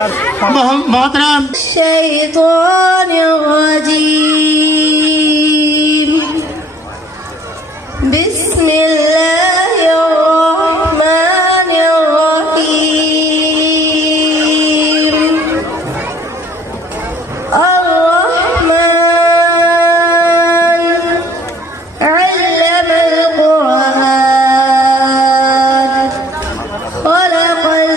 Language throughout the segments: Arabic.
मोहतरम शैतानिर्रजीम बिस्मिल्लाहिर्रहमानिर्रहीम अर्रहमान अल्लमल कुरआन खलक़ल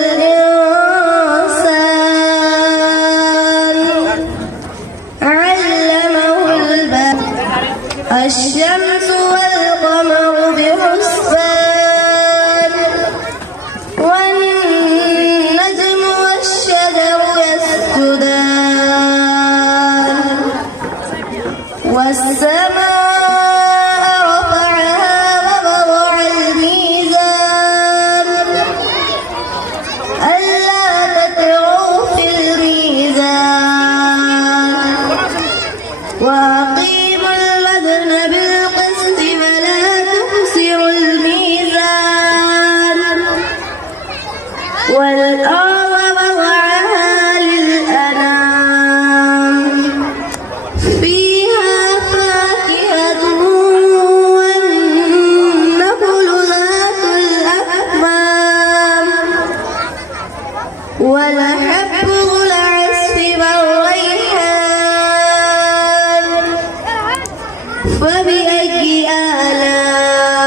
الشمس والقمر بحسبان والنجم والشجر يسجدان والسماء رفعها ووضع الميزان ألا تطغوا في الميزان وأقيموا الوزن بالقسط ولا تخسروا الميزان والأرض وضعها للأنام فيها فاكهة والنخل ذات الأكمام والحب ذو العصف والريحان فبأي آلاء